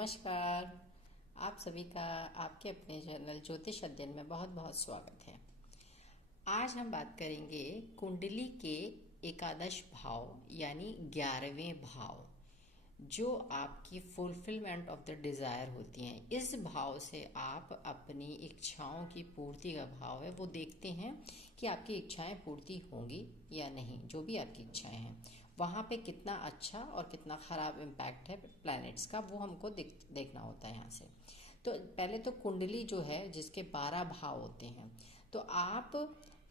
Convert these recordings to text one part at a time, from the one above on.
नमस्कार। आप सभी का आपके अपने चैनल ज्योतिष अध्ययन में बहुत बहुत स्वागत है। आज हम बात करेंगे कुंडली के एकादश भाव यानी 11वें भाव, जो आपकी फुलफिलमेंट ऑफ द डिज़ायर होती हैं। इस भाव से आप अपनी इच्छाओं की पूर्ति का भाव है वो देखते हैं कि आपकी इच्छाएं पूर्ति होंगी या नहीं। जो भी आपकी इच्छाएं हैं वहाँ पे कितना अच्छा और कितना ख़राब इम्पैक्ट है प्लैनेट्स का, वो हमको देखना होता है यहाँ से। तो पहले तो कुंडली जो है जिसके 12 भाव होते हैं, तो आप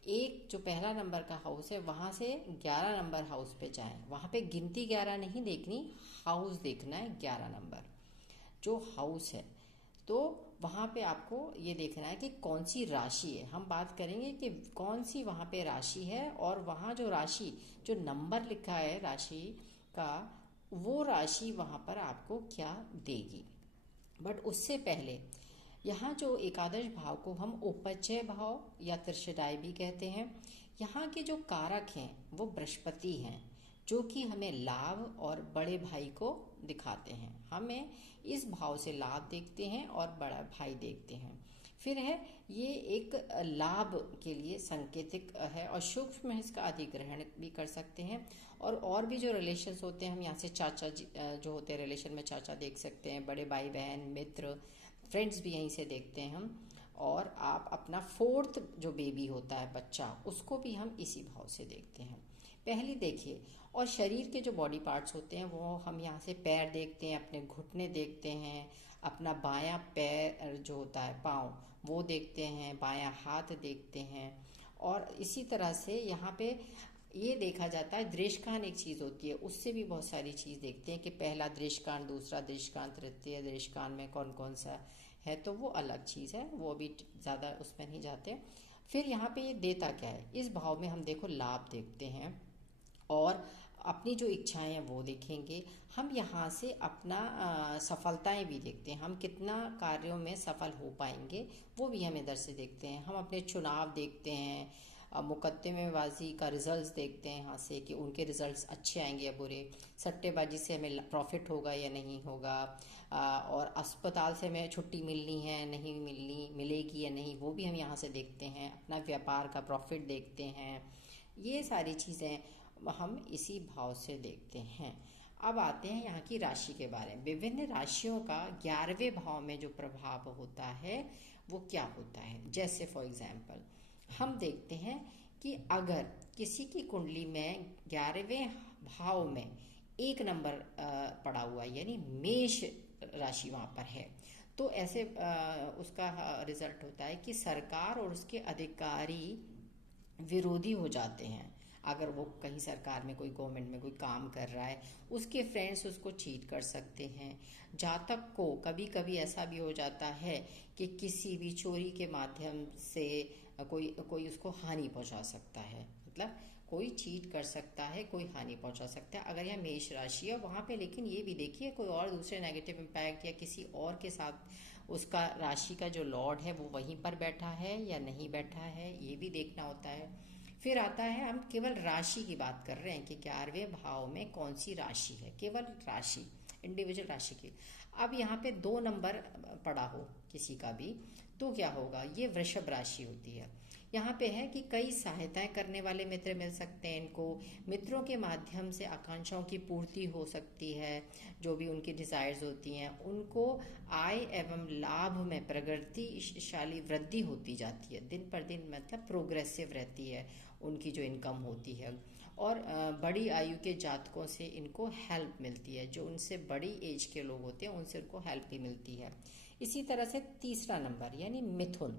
एक जो पहला नंबर का हाउस है वहाँ से 11 नंबर हाउस पे जाएं। वहाँ पे गिनती 11 नहीं देखनी, हाउस देखना है 11 नंबर जो हाउस है। तो वहाँ पे आपको ये देखना है कि कौन सी राशि है। हम बात करेंगे कि कौन सी वहाँ पे राशि है, और वहाँ जो राशि जो नंबर लिखा है राशि का, वो राशि वहाँ पर आपको क्या देगी। बट उससे पहले यहाँ जो एकादश भाव को हम उपचय भाव या त्रिशदाई भी कहते हैं, यहाँ के जो कारक हैं वो बृहस्पति हैं, जो कि हमें लाभ और बड़े भाई को दिखाते हैं। हमें इस भाव से लाभ देखते हैं और बड़ा भाई देखते हैं। फिर है ये एक लाभ के लिए संकेतिक है, और सूक्ष्म में इसका अधिग्रहण भी कर सकते हैं। और भी जो रिलेशंस होते हैं, हम यहाँ से चाचा जो होते हैं रिलेशन में चाचा देख सकते हैं, बड़े भाई बहन मित्र फ्रेंड्स भी यहीं से देखते हैं हम। और आप अपना फोर्थ जो बेबी होता है बच्चा, उसको भी हम इसी भाव से देखते हैं। पहली देखिए, और शरीर के जो बॉडी पार्ट्स होते हैं वो हम यहाँ से पैर देखते हैं, अपने घुटने देखते हैं, अपना बायां पैर जो होता है पाँव वो देखते हैं, बायां हाथ देखते हैं। और इसी तरह से यहाँ पे ये देखा जाता है, दृष्टकांड एक चीज़ होती है, उससे भी बहुत सारी चीज़ देखते हैं कि पहला दृष्टकांड, दूसरा दृष्टकांड, तृतीय दृष्टकांड में कौन कौन सा है, तो वो अलग चीज़ है, वो भी ज़्यादा उसमें नहीं जाते। फिर यहाँ पे ये देता क्या है, इस भाव में हम देखो लाभ देखते हैं और अपनी जो इच्छाएं हैं वो देखेंगे। हम यहाँ से अपना सफलताएं भी देखते हैं, हम कितना कार्यों में सफल हो पाएंगे वो भी हम इधर से देखते हैं। हम अपने चुनाव देखते हैं, मुकद्दमेबाजी का रिजल्ट्स देखते हैं यहाँ से कि उनके रिजल्ट्स अच्छे आएंगे या बुरे। सट्टेबाजी से हमें प्रॉफिट होगा या नहीं होगा, और अस्पताल से हमें छुट्टी मिलनी है नहीं मिलेगी या नहीं, वो भी हम यहाँ से देखते हैं। अपना व्यापार का प्रॉफिट देखते हैं। ये सारी चीज़ें हम इसी भाव से देखते हैं। अब आते हैं यहाँ की राशि के बारे में। विभिन्न राशियों का 11वें भाव में जो प्रभाव होता है वो क्या होता है। जैसे फॉर एग्जाम्पल हम देखते हैं कि अगर किसी की कुंडली में 11वें भाव में एक नंबर पड़ा हुआ है, यानी मेष राशि वहाँ पर है, तो ऐसे उसका रिजल्ट होता है कि सरकार और उसके अधिकारी विरोधी हो जाते हैं। अगर वो कहीं सरकार में कोई गवर्नमेंट में कोई काम कर रहा है, उसके फ्रेंड्स उसको चीट कर सकते हैं। जातक को कभी कभी ऐसा भी हो जाता है कि किसी भी चोरी के माध्यम से कोई उसको हानि पहुंचा सकता है, मतलब कोई चीट कर सकता है, कोई हानि पहुंचा सकता है अगर यह मेष राशि है वहाँ पे। लेकिन ये भी देखिए कोई और दूसरे नेगेटिव इम्पैक्ट या किसी और के साथ उसका राशि का जो लॉर्ड है वो वहीं पर बैठा है या नहीं बैठा है, ये भी देखना होता है। फिर आता है, हम केवल राशि की बात कर रहे हैं कि 11वें भाव में कौन सी राशि है, केवल राशि, इंडिविजुअल राशि की। अब यहाँ पे 2 नंबर पड़ा हो किसी का भी, तो क्या होगा, ये वृषभ राशि होती है। यहाँ पे है कि कई सहायताएं करने वाले मित्र मिल सकते हैं इनको, मित्रों के माध्यम से आकांक्षाओं की पूर्ति हो सकती है, जो भी उनकी डिजायर्स होती हैं उनको आय एवं लाभ में प्रगतिशाली वृद्धि होती जाती है, दिन पर दिन मतलब प्रोग्रेसिव रहती है उनकी जो इनकम होती है। और बड़ी आयु के जातकों से इनको हेल्प मिलती है, जो उनसे बड़ी एज के लोग होते हैं उनसे उनको हेल्प भी मिलती है। इसी तरह से तीसरा नंबर यानी मिथुन,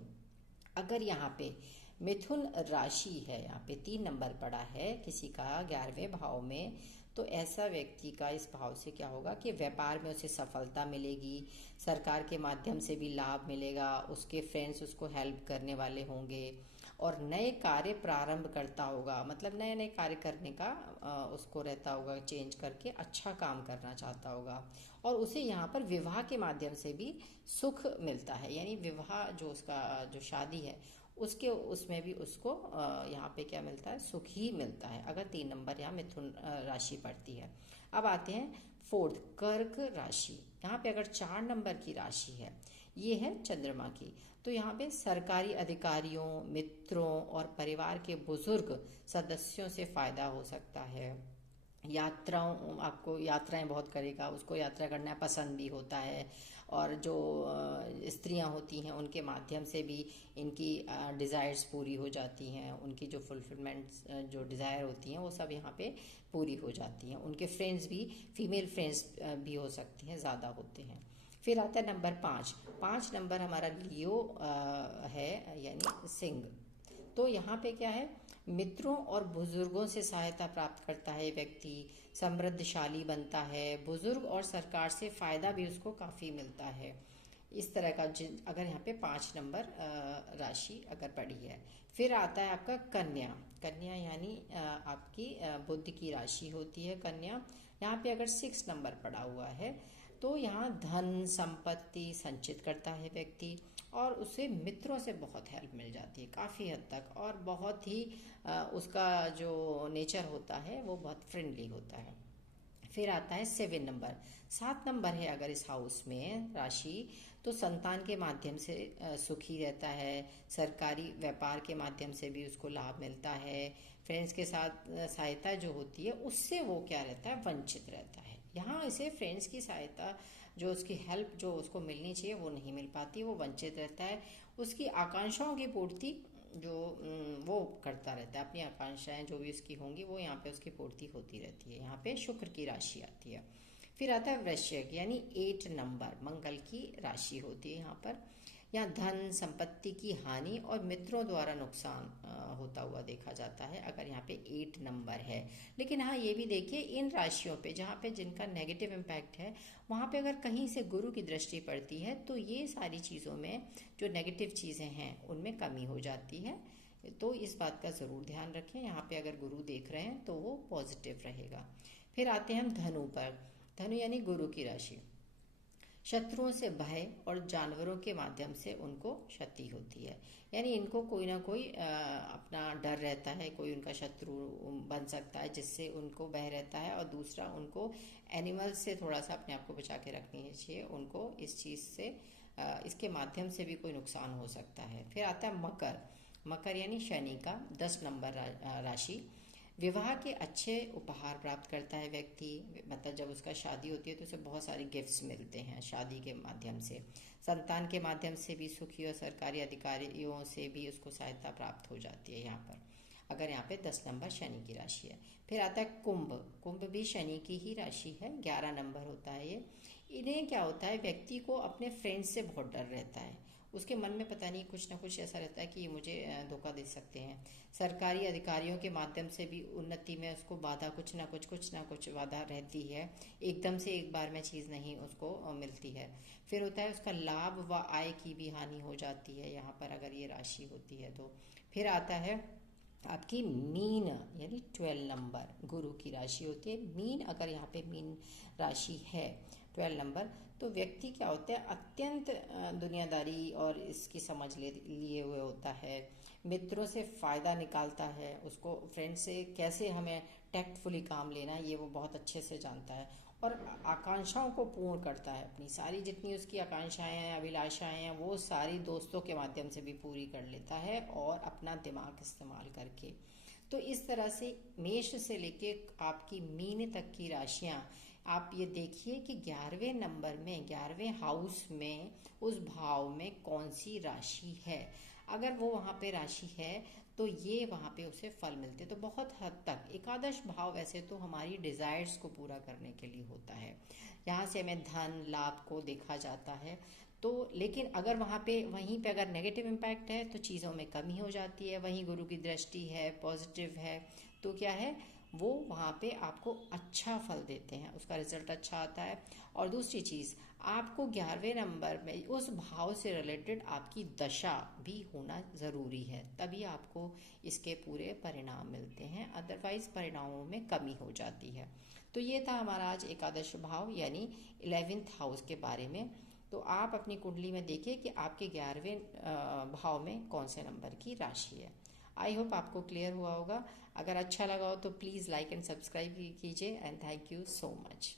अगर यहाँ पे मिथुन राशि है, यहाँ पे 3 नंबर पड़ा है किसी का 11वें भाव में, तो ऐसा व्यक्ति का इस भाव से क्या होगा कि व्यापार में उसे सफलता मिलेगी, सरकार के माध्यम से भी लाभ मिलेगा, उसके फ्रेंड्स उसको हेल्प करने वाले होंगे, और नए कार्य प्रारंभ करता होगा, मतलब नए नए कार्य करने का उसको रहता होगा, चेंज करके अच्छा काम करना चाहता होगा। और उसे यहाँ पर विवाह के माध्यम से भी सुख मिलता है, यानी विवाह जो उसका जो शादी है उसके उसमें भी उसको यहाँ पे क्या मिलता है, सुख ही मिलता है, अगर 3 नंबर यहाँ मिथुन राशि पड़ती है। अब आते हैं फोर्थ कर्क राशि, यहाँ पे अगर 4 नंबर की राशि है, ये है चंद्रमा की, तो यहाँ पे सरकारी अधिकारियों, मित्रों और परिवार के बुजुर्ग सदस्यों से फायदा हो सकता है। यात्राओं, आपको यात्राएं बहुत करेगा, उसको यात्रा करना पसंद भी होता है। और जो स्त्रियां होती हैं उनके माध्यम से भी इनकी डिज़ायर्स पूरी हो जाती हैं, उनकी जो फुलफिलमेंट्स जो डिज़ायर होती हैं वो सब यहाँ पे पूरी हो जाती हैं। उनके फ्रेंड्स भी, फीमेल फ्रेंड्स भी हो सकती हैं, ज़्यादा होते हैं। फिर आता है नंबर 5। 5 नंबर हमारा लियो है, यानी सिंह। तो यहाँ पे क्या है, मित्रों और बुजुर्गों से सहायता प्राप्त करता है व्यक्ति, समृद्धशाली बनता है, बुजुर्ग और सरकार से फायदा भी उसको काफ़ी मिलता है। इस तरह का अगर यहाँ पे 5 नंबर राशि अगर पड़ी है। फिर आता है आपका कन्या। कन्या यानी आपकी बुध की राशि होती है कन्या। यहाँ पे अगर 6 नंबर पड़ा हुआ है तो यहाँ धन संपत्ति संचित करता है व्यक्ति, और उसे मित्रों से बहुत हेल्प मिल जाती है काफ़ी हद तक, और बहुत ही उसका जो नेचर होता है वो बहुत फ्रेंडली होता है। फिर आता है 7 नंबर। 7 नंबर है अगर इस हाउस में राशि, तो संतान के माध्यम से सुखी रहता है, सरकारी व्यापार के माध्यम से भी उसको लाभ मिलता है, फ्रेंड्स के साथ सहायता जो होती है उससे वो क्या रहता है, वंचित रहता है। यहाँ इसे फ्रेंड्स की सहायता, जो उसकी हेल्प जो उसको मिलनी चाहिए वो नहीं मिल पाती, वो वंचित रहता है। उसकी आकांक्षाओं की पूर्ति जो वो करता रहता है, अपनी आकांक्षाएं जो भी उसकी होंगी वो यहाँ पे उसकी पूर्ति होती रहती है। यहाँ पे शुक्र की राशि आती है। फिर आता है वृश्चिक, यानी 8 नंबर, मंगल की राशि होती है यहाँ पर। यहाँ धन संपत्ति की हानि और मित्रों द्वारा नुकसान होता हुआ देखा जाता है अगर यहाँ पे 8 नंबर है। लेकिन हाँ, ये भी देखिए इन राशियों पे जहाँ पे जिनका नेगेटिव इम्पैक्ट है, वहाँ पे अगर कहीं से गुरु की दृष्टि पड़ती है तो ये सारी चीज़ों में जो नेगेटिव चीज़ें हैं उनमें कमी हो जाती है। तो इस बात का ज़रूर ध्यान रखें, यहाँ पे अगर गुरु देख रहे हैं तो वो पॉजिटिव रहेगा। फिर आते हैं हम धनु पर। धनु यानी गुरु की राशि। शत्रुओं से भय और जानवरों के माध्यम से उनको क्षति होती है, यानी इनको कोई ना कोई अपना डर रहता है, कोई उनका शत्रु बन सकता है जिससे उनको भय रहता है। और दूसरा, उनको एनिमल्स से थोड़ा सा अपने आप को बचा के रखनी चाहिए, उनको इस चीज़ से इसके माध्यम से भी कोई नुकसान हो सकता है। फिर आता है मकर। मकर यानी शनि का 10 नंबर राशि। विवाह के अच्छे उपहार प्राप्त करता है व्यक्ति, मतलब जब उसका शादी होती है तो उसे बहुत सारे गिफ्ट्स मिलते हैं शादी के माध्यम से। संतान के माध्यम से भी सुखी, और सरकारी अधिकारियों से भी उसको सहायता प्राप्त हो जाती है यहाँ पर, अगर यहाँ पे 10 नंबर शनि की राशि है। फिर आता है कुंभ। कुंभ भी शनि की ही राशि है, 11 नंबर होता है ये। इन्हें क्या होता है, व्यक्ति को अपने फ्रेंड्स से बहुत डर रहता है, उसके मन में पता नहीं कुछ ना कुछ ऐसा रहता है कि ये मुझे धोखा दे सकते हैं। सरकारी अधिकारियों के माध्यम से भी उन्नति में उसको बाधा, कुछ ना कुछ बाधा रहती है, एकदम से एक बार में चीज़ नहीं उसको मिलती है। फिर होता है उसका लाभ व आय की भी हानि हो जाती है यहाँ पर अगर ये राशि होती है तो। फिर आता है आपकी मीन, यानी 12 नंबर, गुरु की राशि होती है मीन। अगर यहाँ पे मीन राशि है 12 नंबर, तो व्यक्ति क्या होता है, अत्यंत दुनियादारी और इसकी समझ लिए हुए होता है, मित्रों से फ़ायदा निकालता है, उसको फ्रेंड से कैसे हमें टैक्टफुली काम लेना है ये वो बहुत अच्छे से जानता है, और आकांक्षाओं को पूर्ण करता है। अपनी सारी जितनी उसकी आकांक्षाएं हैं, अभिलाषाएं हैं, वो सारी दोस्तों के माध्यम से भी पूरी कर लेता है, और अपना दिमाग इस्तेमाल करके। तो इस तरह से मेष से लेके आपकी मीन तक की राशियां, आप ये देखिए कि 11वें नंबर में, 11वें हाउस में, उस भाव में कौन सी राशि है। अगर वो वहाँ पे राशि है तो ये वहाँ पे उसे फल मिलते। तो बहुत हद तक एकादश भाव वैसे तो हमारी डिज़ायर्स को पूरा करने के लिए होता है, यहाँ से हमें धन लाभ को देखा जाता है। तो लेकिन अगर वहाँ पे, वहीं पे अगर नेगेटिव इम्पैक्ट है तो चीज़ों में कमी हो जाती है। वहीं गुरु की दृष्टि है, पॉजिटिव है, तो क्या है, वो वहाँ पे आपको अच्छा फल देते हैं, उसका रिजल्ट अच्छा आता है। और दूसरी चीज़, आपको 11वें नंबर में उस भाव से रिलेटेड आपकी दशा भी होना ज़रूरी है, तभी आपको इसके पूरे परिणाम मिलते हैं, अदरवाइज परिणामों में कमी हो जाती है। तो ये था हमारा आज एकादश भाव यानी 11th हाउस के बारे में। तो आप अपनी कुंडली में देखिए कि आपके 11वें भाव में कौन से नंबर की राशि है। आई होप आपको क्लियर हुआ होगा। अगर अच्छा लगा हो तो प्लीज़ लाइक एंड सब्सक्राइब कीजिए, and thank you so much.